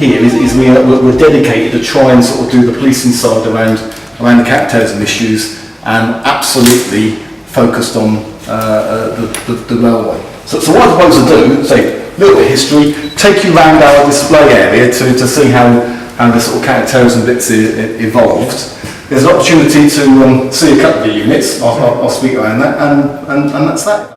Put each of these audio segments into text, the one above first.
here is we're dedicated to try and sort of do the policing side around the counter-terrorism issues, and absolutely focused on the railway. So what I propose to do, say a little bit of history, take you around our display area to see how the sort of counter-terrorism bits evolved. There's an opportunity to see a couple of the units. I'll speak around that, and that's that.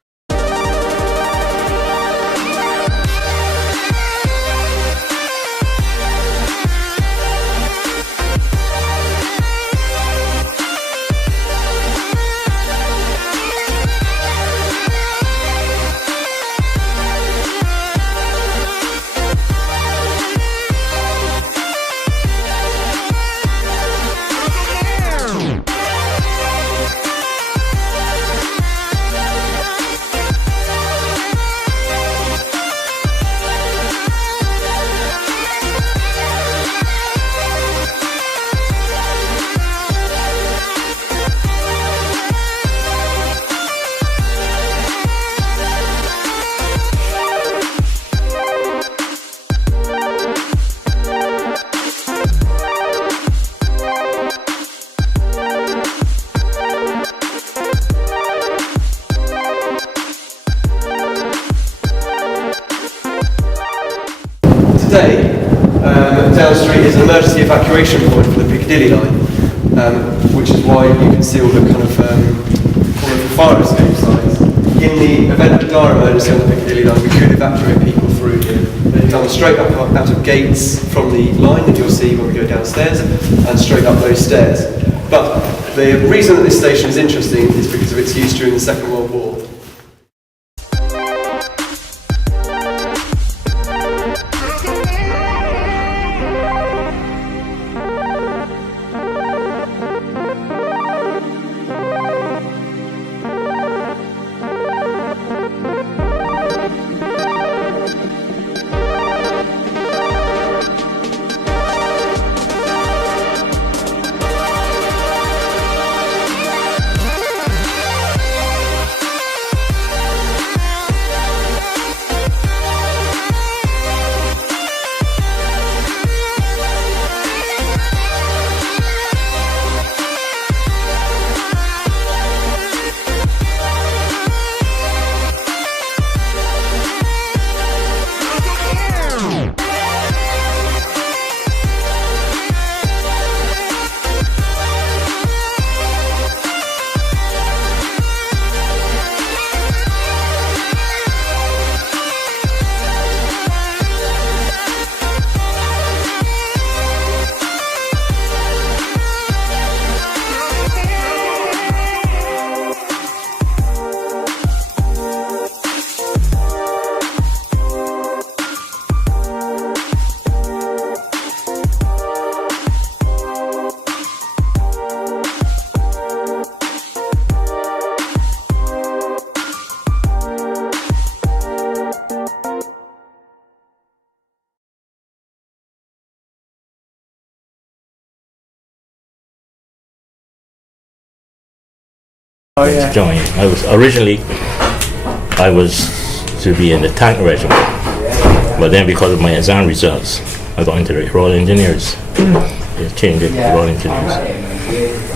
Today, Down Street is an emergency evacuation point for the Piccadilly line, which is why you can see all the kind of fire escape signs. In the event of a dire emergency on the Piccadilly line, we could evacuate people through here. They come straight up out of gates from the line that you'll see when we go downstairs, and straight up those stairs. But the reason that this station is interesting is because of its use during the Second World War. Oh, yeah. To join. I was to be in the tank regiment, but then because of my exam results, I got into the Royal Engineers. They changed it to Royal Engineers,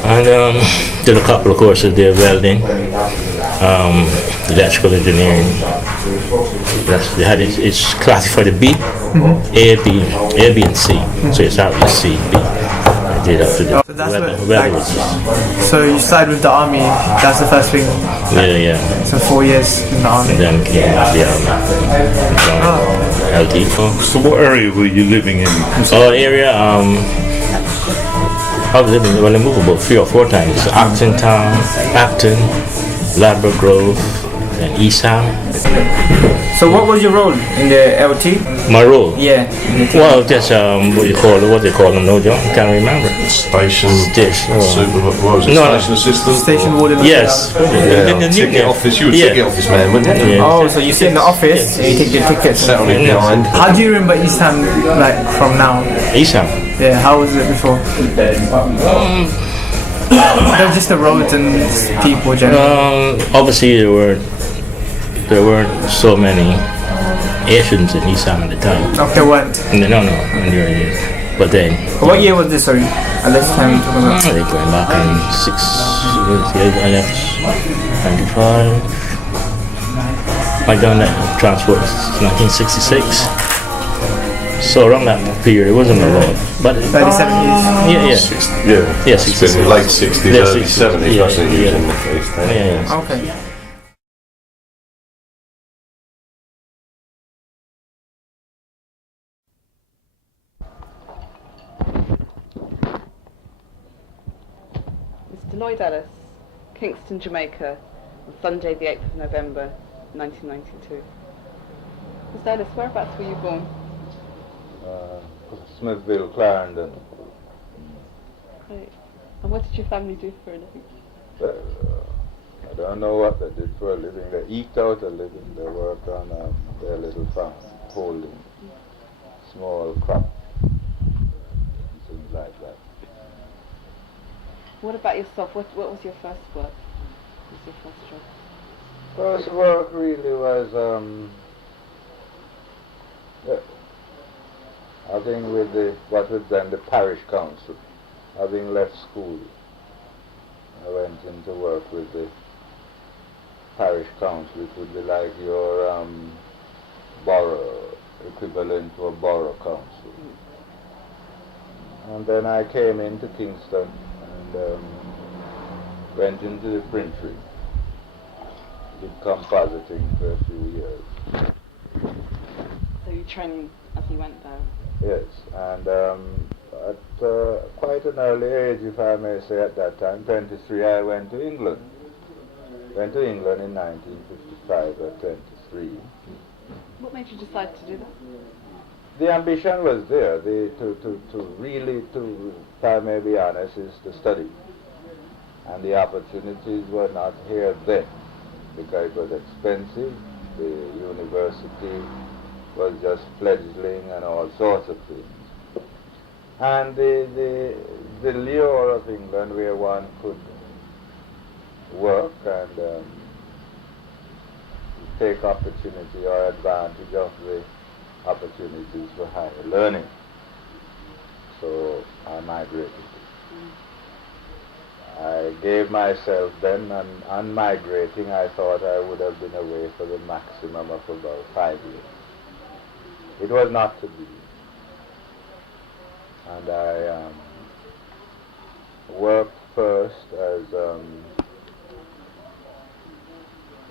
and did a couple of courses there: welding, electrical engineering. It's classified B, A, B, and C. So it's out with C, B. So so you started with the army, that's the first thing? Yeah. So 4 years in the army? And then came the army. LT. So what area were you living in? Area, I was living, I moved about 3 or 4 times. Acton Town, Acton, Ladbroke Grove, and Eastham. So what was your role in the LT? My role? Yeah. Well, just what they call them, no, John? Can't remember. Station. Super. What was it? No, station assistant. Station warden. Yes. Ticket office. You were ticket office man, weren't you? Yeah. Oh, so you sit in the office, you take your tickets. Sat on it behind. How do you remember Eastham, like, from now? Eastham? Yeah, how was it before? There was just the roads and people generally. Obviously there weren't so many Asians in East Ham at the time. Okay, what? No, under years. But then, What year was this, sorry? At this time you're talking about? they're going back in 6 years. I left 95. I done that transport 1966. So around that period, it wasn't a lot. But 37 years. yeah. It's been late 60s, Yeah, early 60s, 70s, yeah, wasn't it? yeah. In the case then? Yeah. Okay. Mr. Lloyd Ellis, Kingston, Jamaica, on Sunday the 8th of November 1992. Mr. Ellis, whereabouts were you born? Smithville, Clarendon. Great. And what did your family do for a living? I don't know what they did for a living. They eked out a living. They worked on their little farm, holding small crop, things like that. What about yourself? What was your first work? What was your first job? First work really was having with what was then the parish council. Having left school, I went into work with the parish council. It would be like your borough, equivalent to a borough council. And then I came into Kingston and went into the printery. Did compositing for a few years. So you training as you went there? Yes, and at quite an early age, if I may say at that time, 23, I went to England. Went to England in 1955 at 23. What made you decide to do that? The ambition was there, to really, if I may be honest, is to study. And the opportunities were not here then, because it was expensive. The university was just fledgling and all sorts of things. And the lure of England, where one could work and take opportunity or advantage of the opportunities for higher learning. So I migrated. I gave myself then, and on migrating I thought I would have been away for the maximum of about 5 years. It was not to be. And I worked first as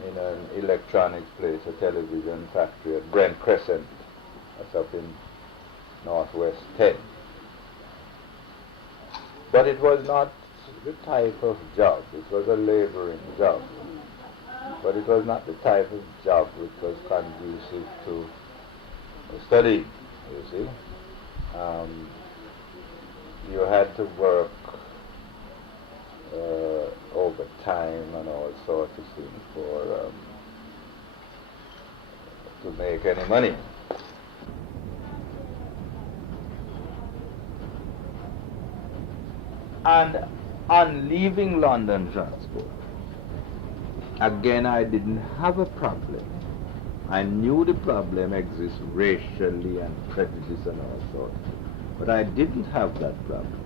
in an electronics place, a television factory at Brent Crescent. That's up in Northwest 10. But it was not the type of job. It was a laboring job. But it was not the type of job which was conducive to study, you see. You had to work overtime and all sorts of things for to make any money. And on leaving London Transport, again I didn't have a problem. I knew the problem exists racially and prejudice and all sorts, but I didn't have that problem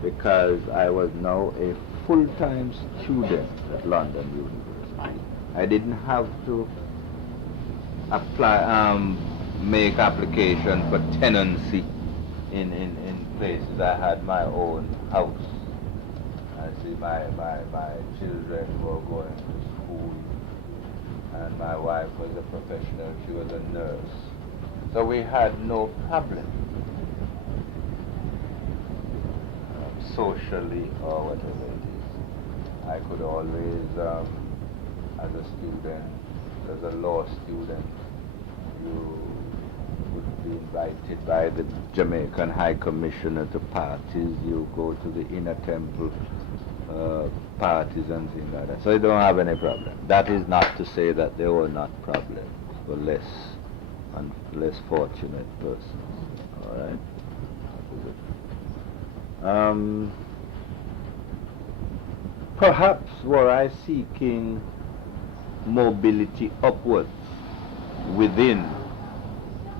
because I was now a full-time student at London University. I didn't have to apply, make application for tenancy in places. I had my own house. I see my children were going to school, and my wife was a professional. She was a nurse. So we had no problem socially or whatever it is. I could always, as a student, as a law student, you would be invited by the Jamaican High Commissioner to parties. You go to the Inner Temple parties and things like that. So you don't have any problem. That is not to say that there were not problems for less fortunate persons. All right. Perhaps were I seeking mobility upwards within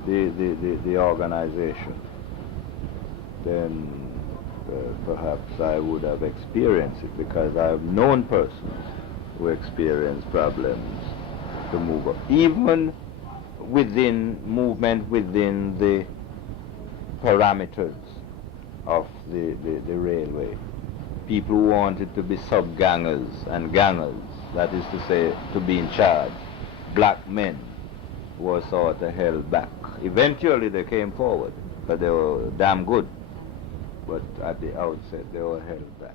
the organization, then perhaps I would have experienced it, because I've known persons who experienced problems to move up. Even within movement, within the parameters of the railway. People who wanted to be sub-gangers and gangers, that is to say, to be in charge. Black men were sort of held back. Eventually they came forward, but they were damn good. But at the outset they were held back.